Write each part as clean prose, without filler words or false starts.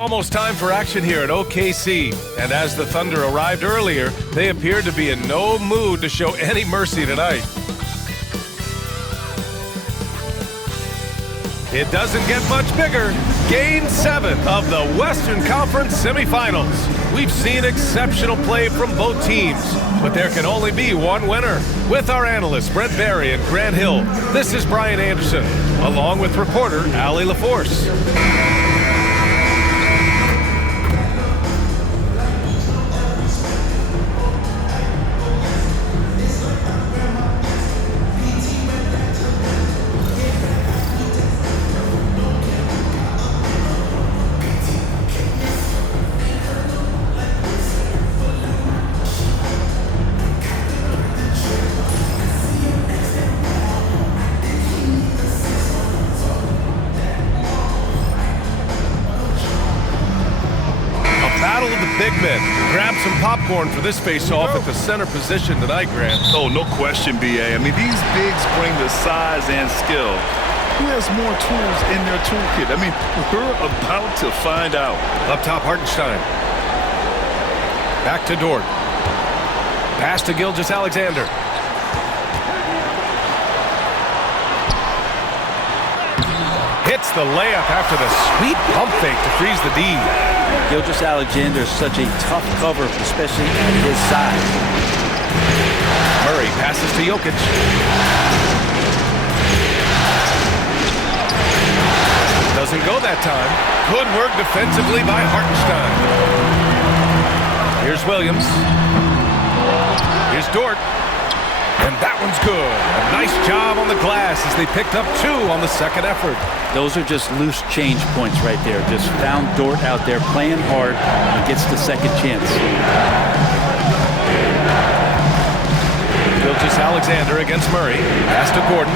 Almost time for action here at OKC, and as the Thunder arrived earlier, they appeared to be in no mood to show any mercy tonight. It doesn't get much bigger. Game 7 of the Western Conference semifinals. We've seen exceptional play from both teams, but there can only be one winner. With our analysts Brent Barry and Grant Hill, this is Brian Anderson, along with reporter Allie LaForce. Battle of the big men. Grab some popcorn for this face-off at the center position tonight, Grant. Oh, no question, B.A. I mean, these bigs bring the size and skill. Who has more tools in their toolkit? I mean, we're about to find out. Up top, Hartenstein. Back to Dort. Pass to Gilgeous-Alexander. Hits the layup after the sweet pump fake to freeze the D. Gilgeous-Alexander is such a tough cover, especially at his size. Murray passes to Jokic. Doesn't go that time. Good work defensively by Hartenstein. Here's Williams. Here's Dort. And that one's good. A nice job on the glass as they picked up 2 on the second effort. Those are just loose change points right there. Just found Dort out there playing hard and gets the second chance. Gilgeous-Alexander against Murray. Pass to Gordon.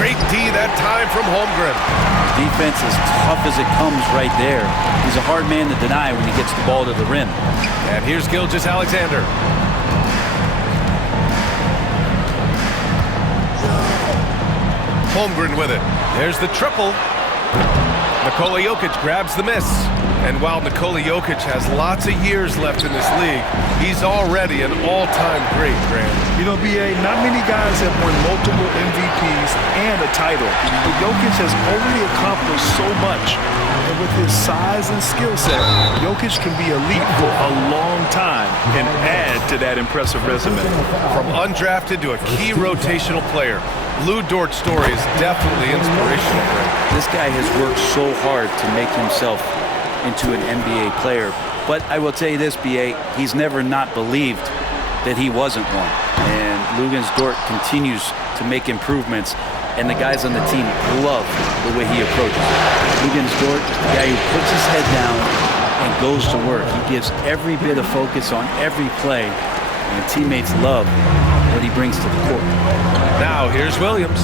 Great D that time from Holmgren. Defense as tough as it comes right there. He's a hard man to deny when he gets the ball to the rim. And here's Gilgeous-Alexander. Holmgren with it. There's the triple. Nikola Jokic grabs the miss. And while Nikola Jokic has lots of years left in this league, he's already an all-time great, Grant. You know, B.A., not many guys have won multiple MVPs and a title. But Jokic has already accomplished so much. And with his size and skill set, Jokic can be elite for a long time and add to that impressive resume. From undrafted to a key rotational player, Lu Dort's story is definitely inspirational. This guy has worked so hard to make himself into an NBA player. But I will tell you this, B.A., he's never not believed that he wasn't one. And Luguentz Dort continues to make improvements, and the guys on the team love the way he approaches it. Luguentz Dort is the guy who puts his head down and goes to work. He gives every bit of focus on every play, and teammates love what he brings to the court. Now here's Williams.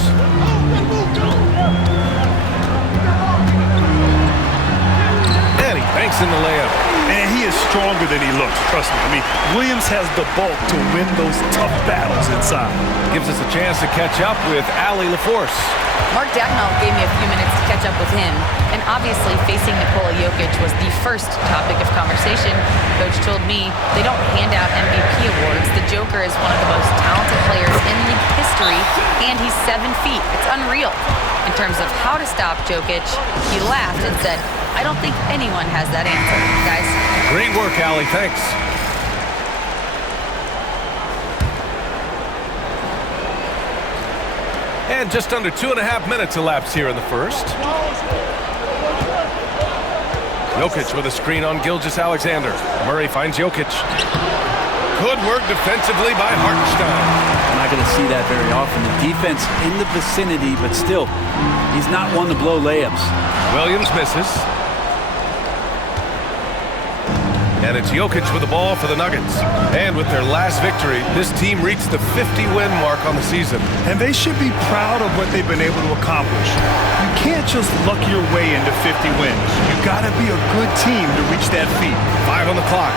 And he banks in the layup. And he is stronger than he looks, trust me. I mean, Williams has the bulk to win those tough battles inside. Gives us a chance to catch up with Allie LaForce. Mark Dagnall gave me a few minutes to catch up with him, and obviously facing Nikola Jokic was the first topic of conversation. Coach told me they don't hand out MVP awards. The Joker is one of the most talented players in league history, and he's 7 feet. It's unreal. In terms of how to stop Jokic, he laughed and said, I don't think anyone has that answer, guys. Great work, Allie. Thanks. And just under 2.5 minutes elapsed here in the first. Jokic with a screen on Gilgeous-Alexander. Murray finds Jokic. Good work defensively by Hartenstein. We're not going to see that very often. The defense in the vicinity, but still, he's not one to blow layups. Williams misses. And it's Jokic with the ball for the Nuggets. And with their last victory, this team reached the 50-win mark on the season. And they should be proud of what they've been able to accomplish. You can't just luck your way into 50 wins. You got to be a good team to reach that feat. 5 on the clock.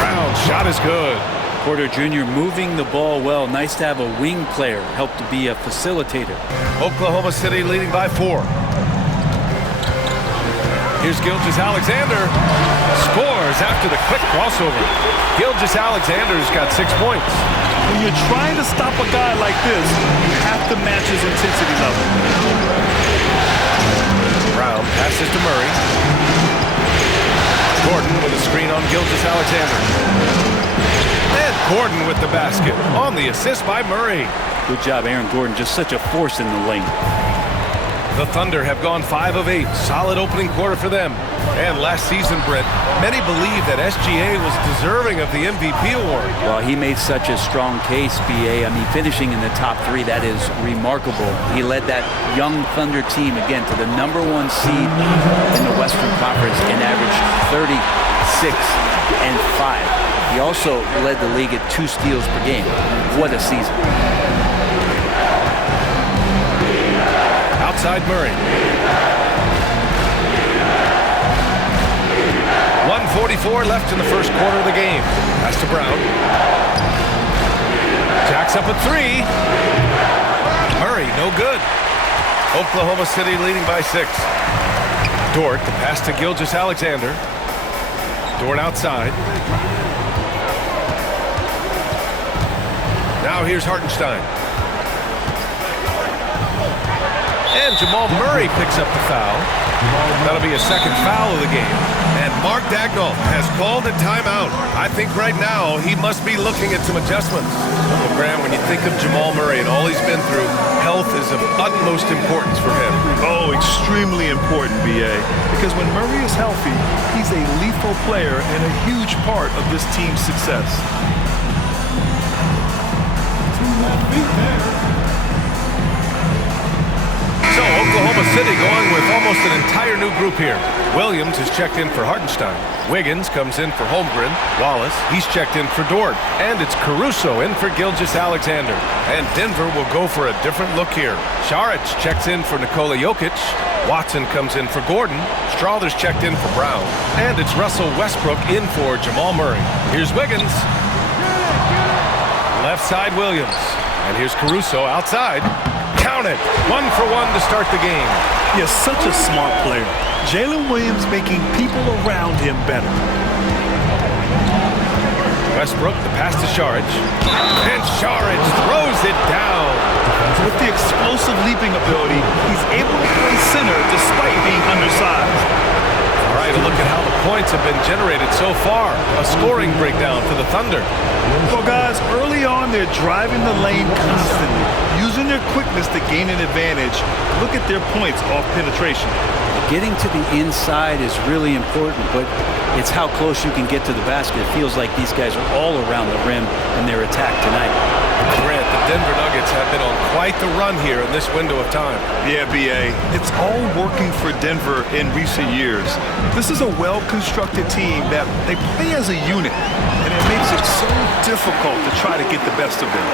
Brown's shot is good. Porter Jr. moving the ball well. Nice to have a wing player help to be a facilitator. Oklahoma City leading by 4. Here's Gilgeous-Alexander. Scores after the quick crossover. Gilgeous-Alexander's got 6 points. When you're trying to stop a guy like this, you have to match his intensity level. Brown passes to Murray. Gordon with a screen on Gilgeous-Alexander. And Gordon with the basket on the assist by Murray. Good job, Aaron Gordon. Just such a force in the lane. The Thunder have gone 5 of 8. Solid opening quarter for them. And last season, Brent, many believe that SGA was deserving of the MVP award. Well, he made such a strong case, BA. I mean, finishing in the top 3, that is remarkable. He led that young Thunder team, again, to the #1 seed in the Western Conference and averaged 36 and 5. He also led the league at 2 steals per game. What a season. Outside Murray. 1:44 left in the first quarter of the game. Pass to Brown. Jacks up a 3. Murray, no good. Oklahoma City leading by 6. Dort, the pass to Gilgeous-Alexander. Dort outside. Now here's Hartenstein. And Jamal Murray picks up the foul. That'll be a second foul of the game. And Mark Daigneault has called a timeout. I think right now he must be looking at some adjustments. Well, Graham, when you think of Jamal Murray and all he's been through, health is of utmost importance for him. Oh, extremely important, BA. Because when Murray is healthy, he's a lethal player and a huge part of this team's success. So Oklahoma City going with almost an entire new group here. Williams is checked in for Hartenstein. Wiggins comes in for Holmgren. Wallace, he's checked in for Dort. And it's Caruso in for Gilgeous-Alexander. And Denver will go for a different look here. Šarić checks in for Nikola Jokic. Watson comes in for Gordon. Strawther's checked in for Brown. And it's Russell Westbrook in for Jamal Murray. Here's Wiggins. Left side Williams. And here's Caruso outside. Count it. 1 for 1 to start the game. He is such a smart player. Jalen Williams making people around him better. Westbrook, the pass to Šarić. And Šarić throws it down. With the explosive leaping ability, he's able to play center despite being undersized. All right, a look at how the points have been generated so far. A scoring breakdown for the Thunder. Well, guys, early on, they're driving the lane constantly, using their quickness to gain an advantage. Look at their points off penetration. Getting to the inside is really important, but it's how close you can get to the basket. It feels like these guys are all around the rim in their attack tonight. Grant, the Denver Nuggets have been on quite the run here in this window of time. Yeah, BA. It's all working for Denver in recent years. This is a well-constructed team that they play as a unit, and it makes it so difficult to try to get the best of them.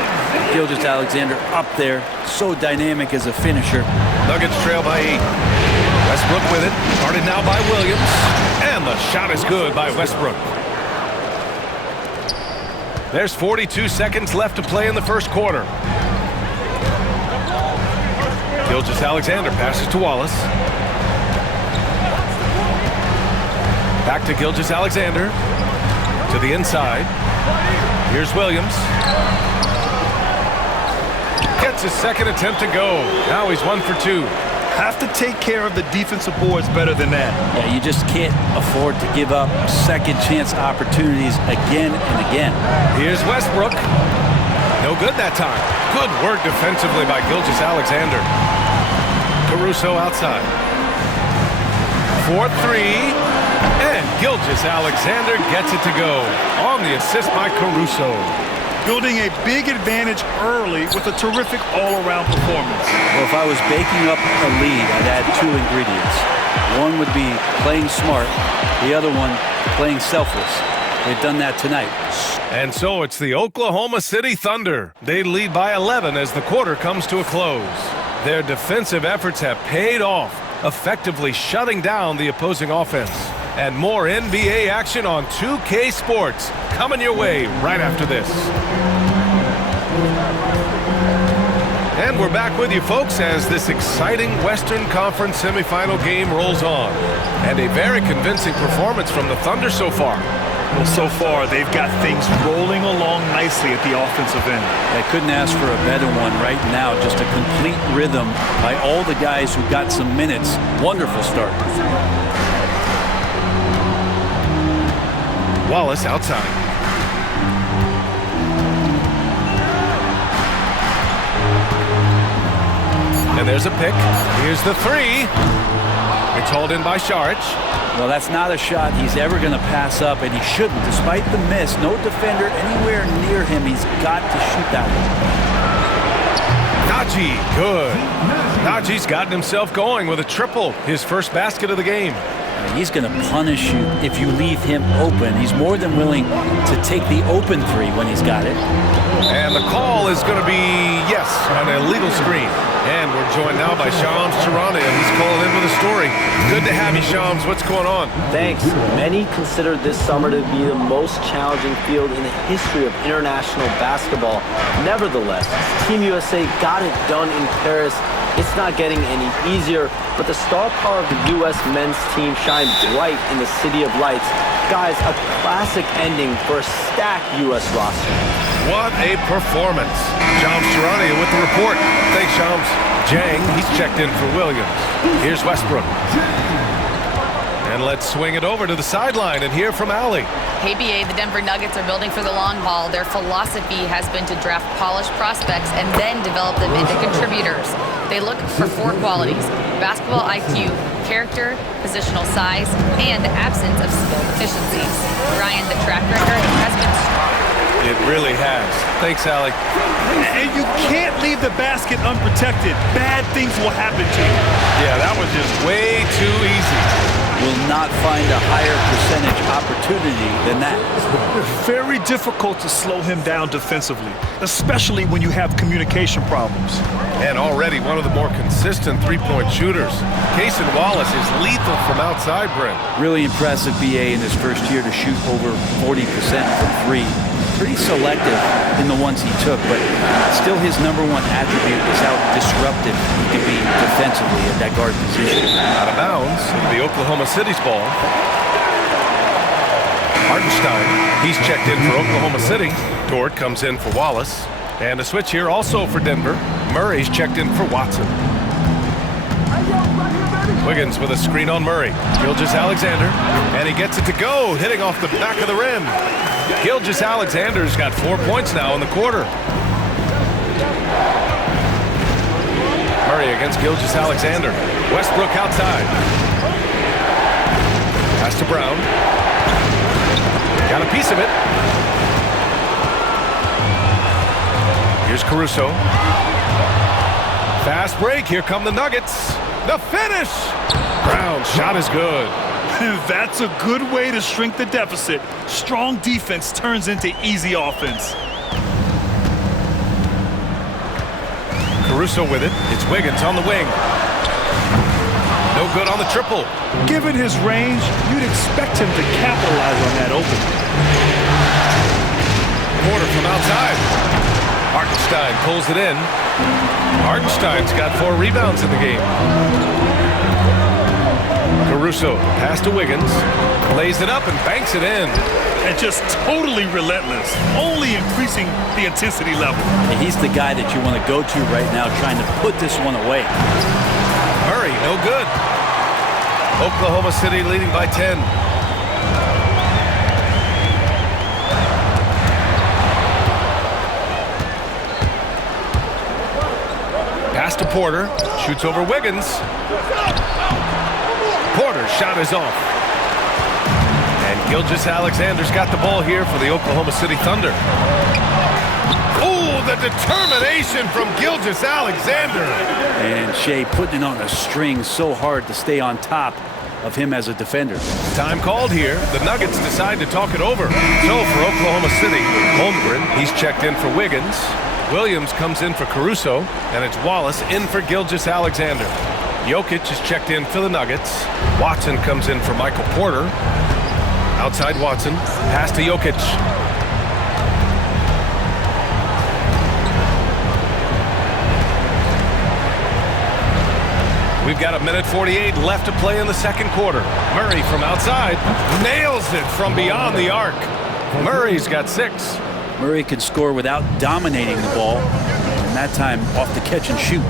Gilgeous-Alexander up there, so dynamic as a finisher. Nuggets trail by 8. Westbrook with it, guarded now by Williams. And the shot is good by Westbrook. There's 42 seconds left to play in the first quarter. Gilgeous-Alexander passes to Wallace. Back to Gilgeous-Alexander. To the inside. Here's Williams. Gets his second attempt to go. Now he's 1 for 2. Have to take care of the defensive boards better than that. Yeah, you just can't afford to give up second chance opportunities again and again. Here's Westbrook. No good that time. Good work defensively by Gilgeous-Alexander. Caruso outside. 4-3. And Gilgeous-Alexander gets it to go. On the assist by Caruso. Building a big advantage early with a terrific all-around performance. Well, if I was baking up a lead, I'd add 2 ingredients. One would be playing smart. The other one, playing selfless. They've done that tonight. And so it's the Oklahoma City Thunder. They lead by 11 as the quarter comes to a close. Their defensive efforts have paid off, effectively shutting down the opposing offense. And more NBA action on 2K Sports coming your way right after this. And we're back with you, folks, as this exciting Western Conference semifinal game rolls on. And a very convincing performance from the Thunder so far. Well, so far, they've got things rolling along nicely at the offensive end. I couldn't ask for a better one right now. Just a complete rhythm by all the guys who got some minutes. Wonderful start. Wallace outside. And there's a pick. Here's the three. It's hauled in by Saric. Well, that's not a shot he's ever going to pass up, and he shouldn't. Despite the miss, no defender anywhere near him. He's got to shoot that one. Naji, good. Naji's gotten himself going with a triple, his first basket of the game. He's going to punish you if you leave him open. He's more than willing to take the open three when he's got it. And the call is going to be, yes, an illegal screen. And we're joined now by Shams Charania. He's calling in with a story. Good to have you, Shams. What's going on? Thanks. Many consider this summer to be the most challenging field in the history of international basketball. Nevertheless, Team USA got it done in Paris. It's not getting any easier, but the star power of the U.S. men's team shined bright in the City of Lights. Guys, a classic ending for a stacked U.S. roster. What a performance. Shams Charania with the report. Thanks, Shams. Jang, he's checked in for Williams. Here's Westbrook. And let's swing it over to the sideline and hear from Allie. Hey, BA, the Denver Nuggets are building for the long haul. Their philosophy has been to draft polished prospects and then develop them into contributors. They look for four qualities: basketball IQ, character, positional size, and absence of skill deficiencies. Ryan, the track record has been strong. It really has. Thanks, Allie. And you can't leave the basket unprotected. Bad things will happen to you. Yeah, that was just way too easy. Will not find a higher percentage opportunity than that. Very difficult to slow him down defensively, especially when you have communication problems. And already one of the more consistent three-point shooters. Cason Wallace is lethal from outside, Brent. Really impressive BA in his first year to shoot over 40% from three. Pretty selective in the ones he took, but still his number one attribute is how disruptive he can be defensively at that guard position. Out of bounds, the Oklahoma City's ball. Hartenstein, he's checked in for Oklahoma City. Dort comes in for Wallace. And a switch here also for Denver. Murray's checked in for Watson. Wiggins with a screen on Murray. Gilgeous-Alexander, and he gets it to go, hitting off the back of the rim. Gilgeous-Alexander's got 4 points now in the quarter. Murray against Gilgeous-Alexander. Westbrook outside. Pass to Brown. Got a piece of it. Here's Caruso. Fast break. Here come the Nuggets. The finish. Brown's shot is good. That's a good way to shrink the deficit. Strong defense turns into easy offense. Caruso with it. It's Wiggins on the wing. No good on the triple. Given his range, you'd expect him to capitalize on that opening. Porter from outside. Hartenstein pulls it in. Hartenstein's got 4 rebounds in the game. Caruso, pass to Wiggins, lays it up and banks it in. And just totally relentless, only increasing the intensity level. And he's the guy that you want to go to right now, trying to put this one away. Murray, no good. Oklahoma City leading by 10. Pass to Porter, shoots over Wiggins. Porter's shot is off. And Gilgeous-Alexander's got the ball here for the Oklahoma City Thunder. Oh, the determination from Gilgeous-Alexander. And Shea putting it on a string so hard to stay on top of him as a defender. Time called here. The Nuggets decide to talk it over. So for Oklahoma City, Holmgren, he's checked in for Wiggins. Williams comes in for Caruso, and it's Wallace in for Gilgeous-Alexander. Jokic is checked in for the Nuggets. Watson comes in for Michael Porter. Outside Watson, pass to Jokic. We've got 1:48 left to play in the second quarter. Murray from outside nails it from beyond the arc. Murray's got 6. Murray can score without dominating the ball, and that time off the catch and shoot.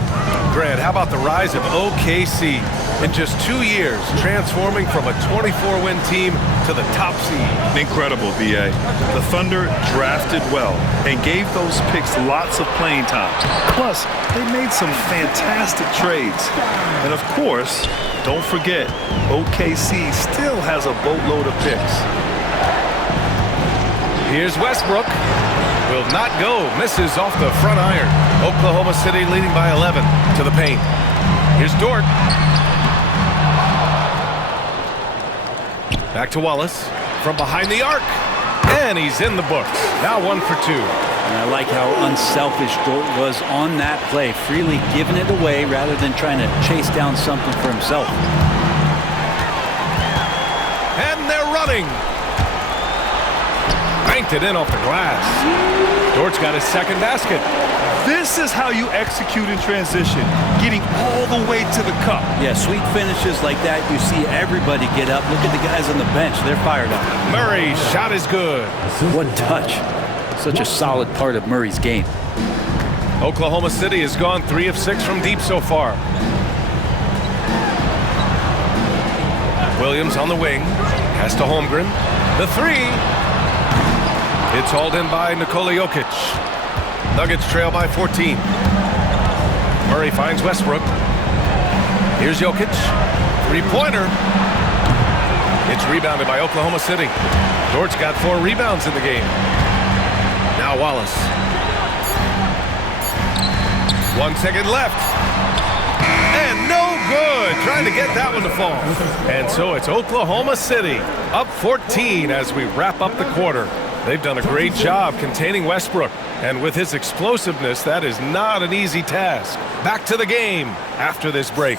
Grant, how about the rise of OKC? In just 2 years, transforming from a 24-win team to the top seed. Incredible, B.A. The Thunder drafted well and gave those picks lots of playing time. Plus, they made some fantastic trades. And of course, don't forget, OKC still has a boatload of picks. Here's Westbrook. Will not go. Misses off the front iron. Oklahoma City leading by 11 to the paint. Here's Dort. Back to Wallace from behind the arc. And he's in the books. Now 1 for 2. And I like how unselfish Dort was on that play, freely giving it away rather than trying to chase down something for himself. And they're running. Banked it in off the glass. Dort's got his second basket. This is how you execute in transition, getting all the way to the cup. Yeah, sweet finishes like that, you see everybody get up. Look at the guys on the bench. They're fired up. Murray's shot is good. What touch. Such a solid part of Murray's game. Oklahoma City has gone 3 of 6 from deep so far. Williams on the wing. Pass to Holmgren. The 3. It's hauled in by Nikola Jokic. Nuggets trail by 14. Murray finds Westbrook. Here's Jokic. 3-pointer. It's rebounded by Oklahoma City. Dort's got 4 rebounds in the game. Now Wallace. 1 second left. And no good. Trying to get that one to fall. And so it's Oklahoma City up 14 as we wrap up the quarter. They've done a great job containing Westbrook. And with his explosiveness, that is not an easy task. Back to the game after this break.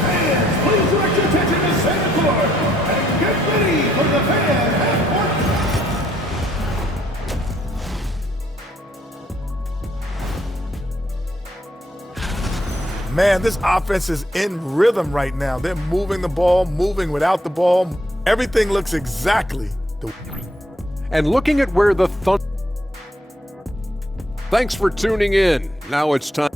Fans, please direct your attention to center court and get ready for the fan half-court. Man, this offense is in rhythm right now. They're moving the ball, moving without the ball. Everything looks exactly the way. And looking at where the Thunder... Thanks for tuning in. Now it's time.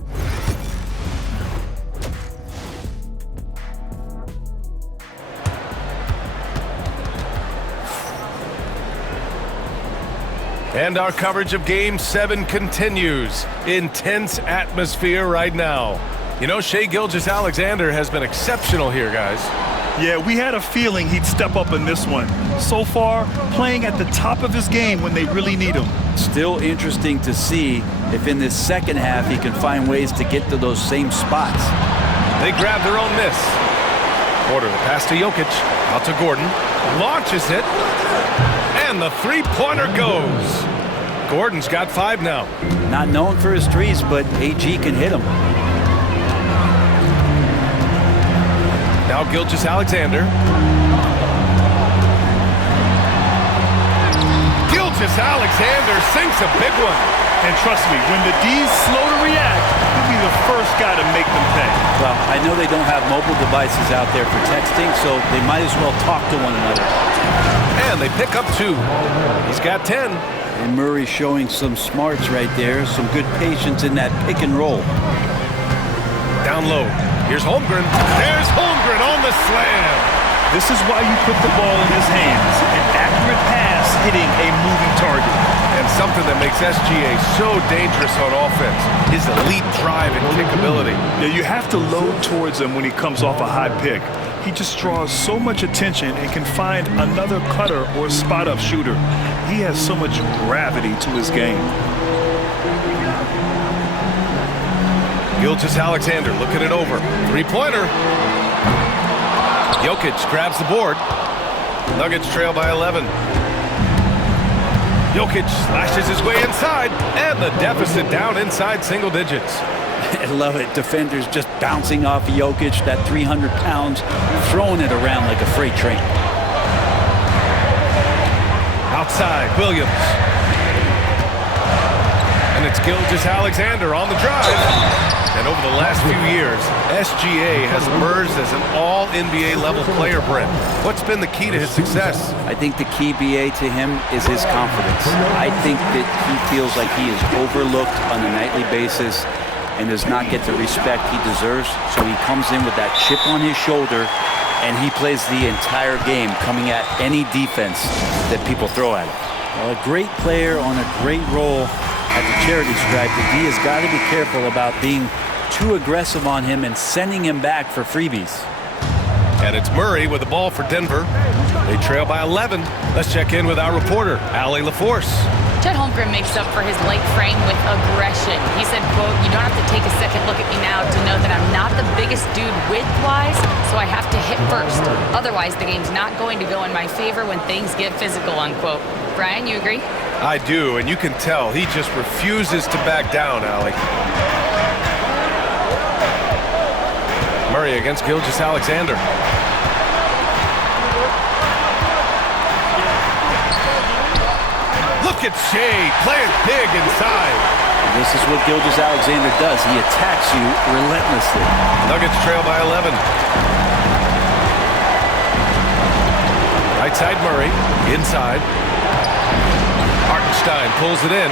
And our coverage of Game 7 continues. Intense atmosphere right now. You know, Shai Gilgeous-Alexander has been exceptional here, guys. Yeah, we had a feeling he'd step up in this one. So far, playing at the top of his game when they really need him. Still interesting to see if in this second half he can find ways to get to those same spots. They grab their own miss. Porter, the pass to Jokic. Out to Gordon. Launches it. And the 3-pointer goes. Gordon's got 5 now. Not known for his threes, but AG can hit them. Now Gilgeous-Alexander. Gilgeous-Alexander sinks a big one. And trust me, when the D's slow to react, he'll be the first guy to make them pay. Well, I know they don't have mobile devices out there for texting, so they might as well talk to one another. And they pick up 2. He's got 10. And Murray showing some smarts right there, some good patience in that pick and roll. Down low. Here's Holmgren. There's Holmgren on the slam. This is why you put the ball in his hands. An accurate pass hitting a moving target. And something that makes SGA so dangerous on offense, his elite drive and kick ability. Yeah, you have to load towards him when he comes off a high pick. He just draws so much attention and can find another cutter or spot-up shooter. He has so much gravity to his game. Gilgeous-Alexander looking it over. 3-pointer. Jokic grabs the board. Nuggets trail by 11. Jokic slashes his way inside, and the deficit down inside single digits. I love it. Defenders just bouncing off Jokic, that 300 pounds, throwing it around like a freight train. Outside, Williams. And it's Gilgeous-Alexander on the drive. And over the last few years, SGA has emerged as an all-NBA level player, Brent. What's been the key to his success? I think the key, BA, to him is his confidence. I think that he feels like he is overlooked on a nightly basis and does not get the respect he deserves. So he comes in with that chip on his shoulder, and he plays the entire game, coming at any defense that people throw at him. Well, a great player on a great role at the charity stripe. The D has got to be careful about being too aggressive on him and sending him back for freebies. And it's Murray with the ball for Denver. They trail by 11. Let's check in with our reporter, Allie LaForce. Chet Holmgren makes up for his light frame with aggression. He said, quote, "You don't have to take a second look at me now to know that I'm not the biggest dude width-wise, so I have to hit first. Otherwise, the game's not going to go in my favor when things get physical," unquote. Brian, you agree? I do, and you can tell he just refuses to back down, Allie. Murray against Gilgeous-Alexander. Look at Shea playing big inside. This is what Gilgeous-Alexander does. He attacks you relentlessly. Nuggets trail by 11. Right side Murray, inside. Hartenstein pulls it in.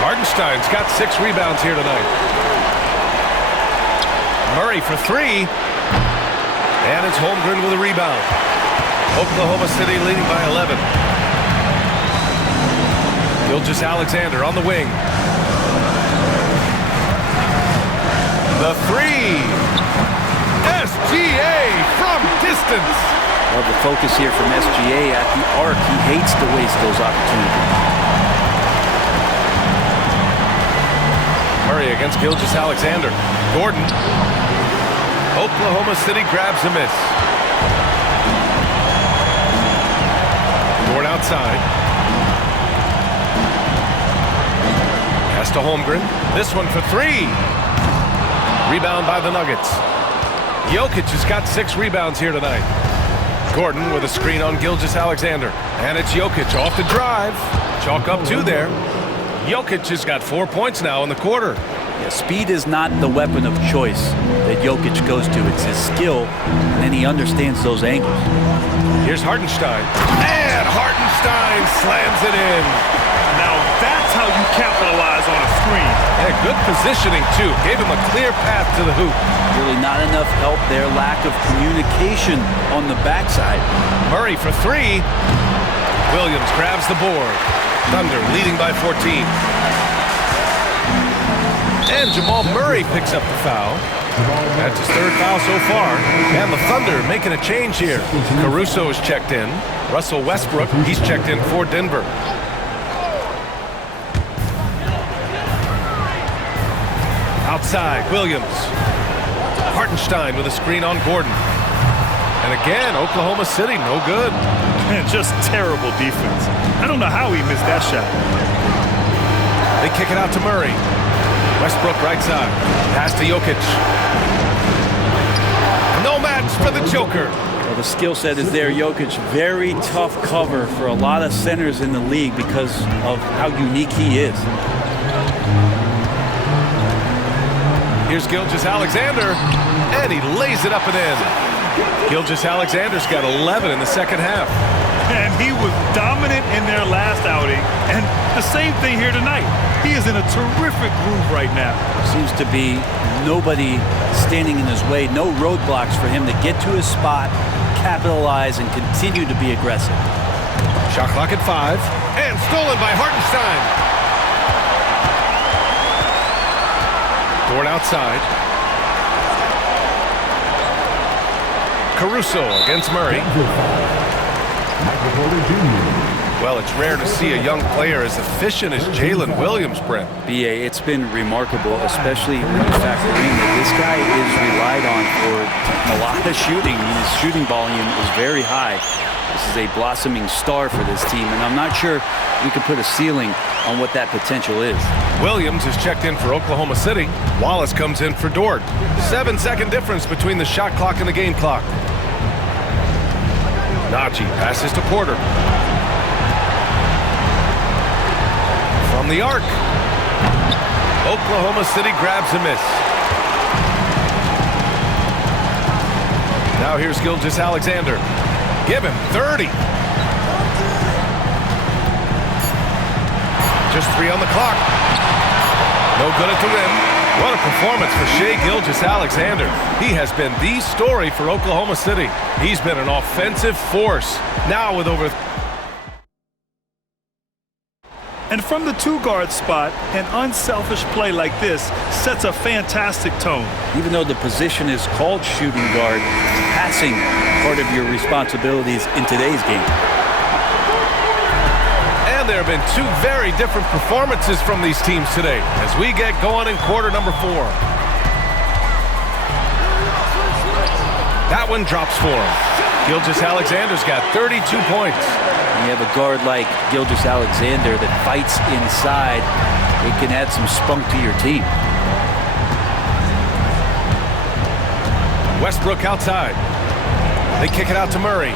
Hartenstein's got 6 rebounds here tonight. Murray for 3. And it's Holmgren with a rebound. Oklahoma City leading by 11. Gilgeous-Alexander on the wing. The 3. SGA from distance. Well, the focus here from SGA at the arc. He hates to waste those opportunities. Murray against Gilgeous-Alexander. Gordon. Oklahoma City grabs a miss. Gordon outside. Pass to Holmgren. This one for 3. Rebound by the Nuggets. Jokic has got 6 rebounds here tonight. Gordon with a screen on Gilgeous-Alexander. And it's Jokic off the drive. Chalk up 2 there. Jokic has got 4 points now in the quarter. Yeah, speed is not the weapon of choice that Jokic goes to. It's his skill, and then he understands those angles. Here's Hartenstein. And Hartenstein slams it in. Now that's how you capitalize on a screen. And good positioning, too. Gave him a clear path to the hoop. Really not enough help there. Lack of communication on the backside. Murray for 3. Williams grabs the board. Thunder leading by 14. And Jamal Murray picks up the foul. That's his 3rd foul so far. And the Thunder making a change here. Caruso is checked in. Russell Westbrook, he's checked in for Denver. Outside, Williams. Hartenstein with a screen on Gordon. And again, Oklahoma City, no good. Man, just terrible defense. I don't know how he missed that shot. They kick it out to Murray. Westbrook right side. Pass to Jokic. No match for the Joker. Well, the skill set is there. Jokic, very tough cover for a lot of centers in the league because of how unique he is. Here's Gilgeous-Alexander, and he lays it up and in. Gilgeous-Alexander's got 11 in the second half. And he was dominant in their last outing, and the same thing here tonight. He is in a terrific groove right now. Seems to be nobody standing in his way, no roadblocks for him to get to his spot, capitalize, and continue to be aggressive. Shot clock at 5, and stolen by Hartenstein. Gordon outside. Caruso against Murray. Well, it's rare to see a young player as efficient as Jalen Williams, Brent. BA, it's been remarkable, especially when you factor in that this guy is relied on for a lot of shooting. His shooting volume is very high. This is a blossoming star for this team, and I'm not sure we can put a ceiling on what that potential is. Williams is checked in for Oklahoma City. Wallace comes in for Dort. 7-second difference between the shot clock and the game clock. Najee passes to Porter. From the arc. Oklahoma City grabs a miss. Now here's Gilgeous-Alexander. Give him 30. Just 3 on the clock. No good at the rim. What a performance for Shai Gilgeous-Alexander. He has been the story for Oklahoma City. He's been an offensive force. Now with over... And from the 2-guard spot, an unselfish play like this sets a fantastic tone. Even though the position is called shooting guard, passing part of your responsibilities in today's game. And there have been 2 very different performances from these teams today as we get going in quarter number 4. That one drops for him. Gilgeous-Alexander's got 32 points. When you have a guard like Gilgeous-Alexander that fights inside, it can add some spunk to your team. Westbrook outside. They kick it out to Murray.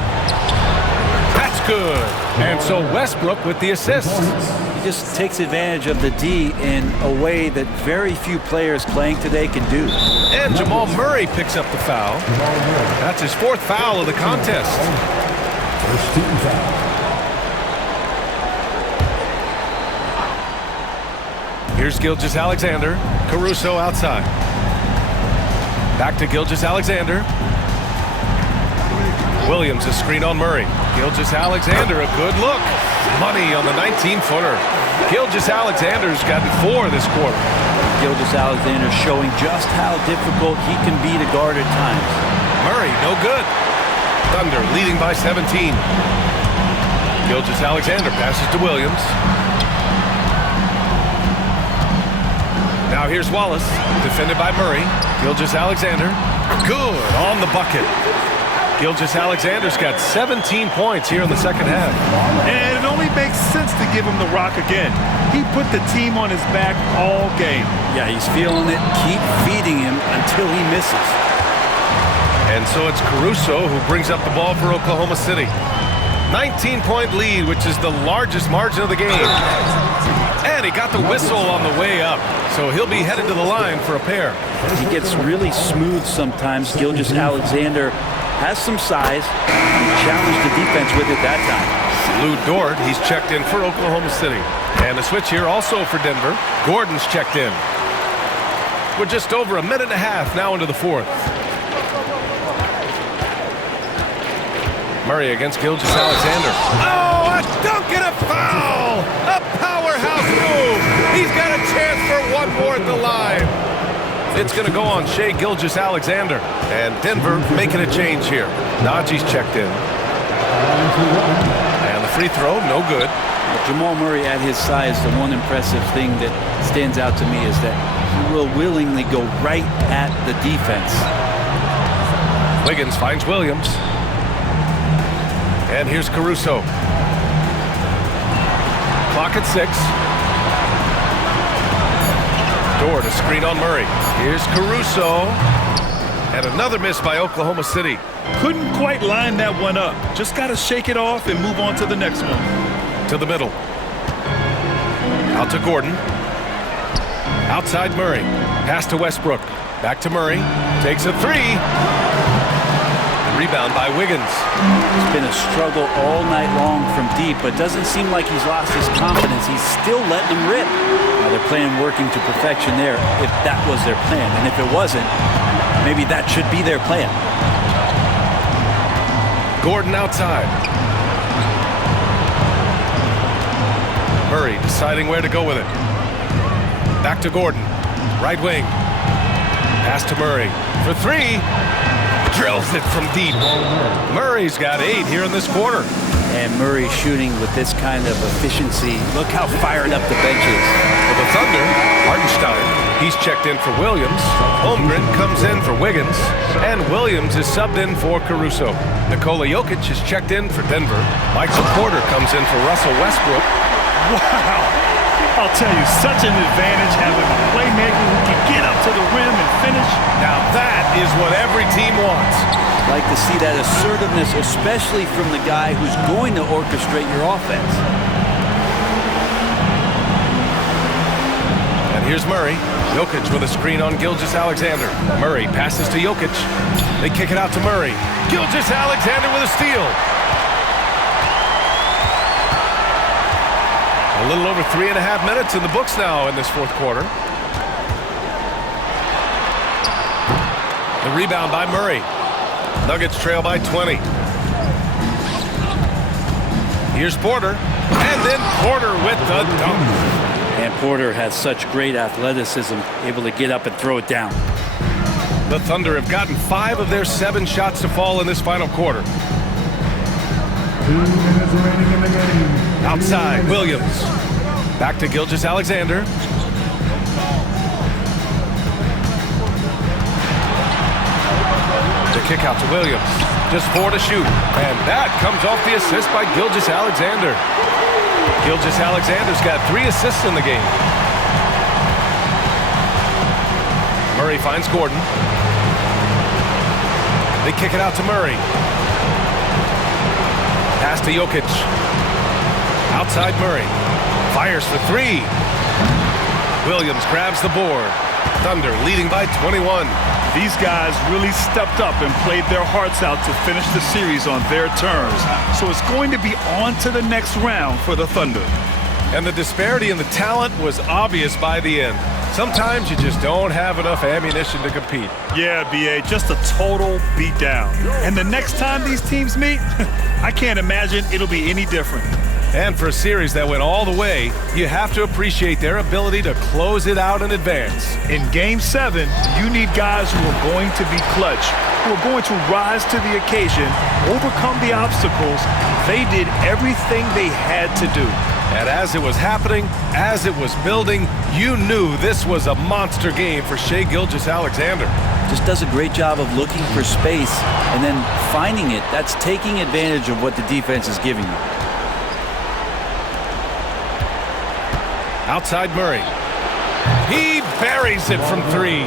That's good. And so Westbrook with the assist. He just takes advantage of the D in a way that very few players playing today can do. And Jamal Murray picks up the foul. That's his 4th foul of the contest. First team foul. Here's Gilgeous-Alexander. Caruso outside. Back to Gilgeous-Alexander. Williams, a screen on Murray. Gilgeous-Alexander, a good look. Money on the 19-footer. Gilgeous-Alexander's gotten 4 this quarter. Gilgeous-Alexander showing just how difficult he can be to guard at times. Murray, no good. Thunder leading by 17. Gilgeous-Alexander passes to Williams. Now here's Wallace, defended by Murray. Gilgeous-Alexander, good on the bucket. Gilgeous-Alexander's got 17 points here in the second half. And it only makes sense to give him the rock again. He put the team on his back all game. Yeah, he's feeling it. Keep feeding him until he misses. And so it's Caruso who brings up the ball for Oklahoma City. 19-point lead, which is the largest margin of the game. And he got the whistle on the way up, so he'll be headed to the line for a pair. He gets really smooth sometimes. Gilgeous-Alexander has some size. Challenged the defense with it that time. Lou Dort, he's checked in for Oklahoma City. And a switch here also for Denver. Gordon's checked in. We're just over a minute and a half now into the 4th. Murray against Gilgeous-Alexander. Oh, a dunk and a foul! A powerhouse move! He's got a chance for 1 more at the line. It's going to go on Shai Gilgeous-Alexander. And Denver making a change here. Najee's checked in. And the free throw, no good. Jamal Murray at his size, the one impressive thing that stands out to me is that he will willingly go right at the defense. Wiggins finds Williams. And here's Caruso. Clock at 6. Dort, a screen on Murray. Here's Caruso. And another miss by Oklahoma City. Couldn't quite line that one up. Just got to shake it off and move on to the next one. To the middle. Out to Gordon. Outside Murray. Pass to Westbrook. Back to Murray. Takes a 3. Rebound by Wiggins. It's been a struggle all night long from deep, but doesn't seem like he's lost his confidence. He's still letting them rip. Now their plan working to perfection there, if that was their plan. And if it wasn't, maybe that should be their plan. Gordon outside. Murray deciding where to go with it. Back to Gordon. Right wing. Pass to Murray for 3. Drills it from deep. Murray's got 8 here in this quarter. And Murray shooting with this kind of efficiency. Look how fired up the bench is. For the Thunder, Hartenstein. He's checked in for Williams. Holmgren comes in for Wiggins. And Williams is subbed in for Caruso. Nikola Jokic is checked in for Denver. Michael Porter comes in for Russell Westbrook. Wow! I'll tell you, such an advantage having a playmaker who can get up to the rim and finish. Now that is what every team wants. Like to see that assertiveness, especially from the guy who's going to orchestrate your offense. And Here's Murray. Jokic with a screen on Gilgeous-Alexander. Murray passes to Jokic. They kick it out to Murray. Gilgeous-Alexander with a steal. A little over 3.5 minutes in the books now in this fourth quarter. The rebound by Murray. Nuggets trail by 20. Here's Porter. And then Porter with the dunk. And Porter has such great athleticism, able to get up and throw it down. The Thunder have gotten 5 of their 7 shots to fall in this final quarter. 2 minutes remaining in the game. Outside, Williams. Back to Gilgeous-Alexander. The kick out to Williams. Just 4 to shoot. And that comes off the assist by Gilgeous-Alexander. Gilgeous-Alexander's got 3 assists in the game. Murray finds Gordon. They kick it out to Murray. Pass to Jokic. Outside Murray. Fires for 3. Williams grabs the board. Thunder leading by 21. These guys really stepped up and played their hearts out to finish the series on their terms. So it's going to be on to the next round for the Thunder. And the disparity in the talent was obvious by the end. Sometimes you just don't have enough ammunition to compete. Yeah, B.A., just a total beatdown. And the next time these teams meet, I can't imagine it'll be any different. And for a series that went all the way, you have to appreciate their ability to close it out in advance. In Game 7, you need guys who are going to be clutch, who are going to rise to the occasion, overcome the obstacles. They did everything they had to do. And as it was happening, as it was building, you knew this was a monster game for Shai Gilgeous-Alexander. Just does a great job of looking for space and then finding it. That's taking advantage of what the defense is giving you. Outside Murray. He buries it from 3.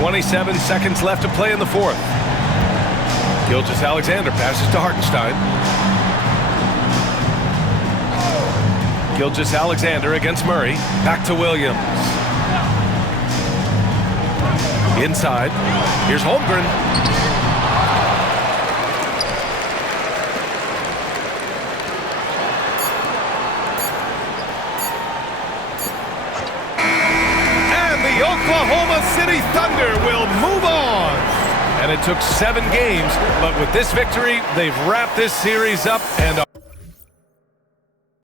27 seconds left to play in the fourth. Gilgeous-Alexander passes to Hartenstein. Gilgeous-Alexander against Murray. Back to Williams. Inside. Here's Holmgren. Oklahoma City Thunder will move on. And it took 7 games, but with this victory, they've wrapped this series up and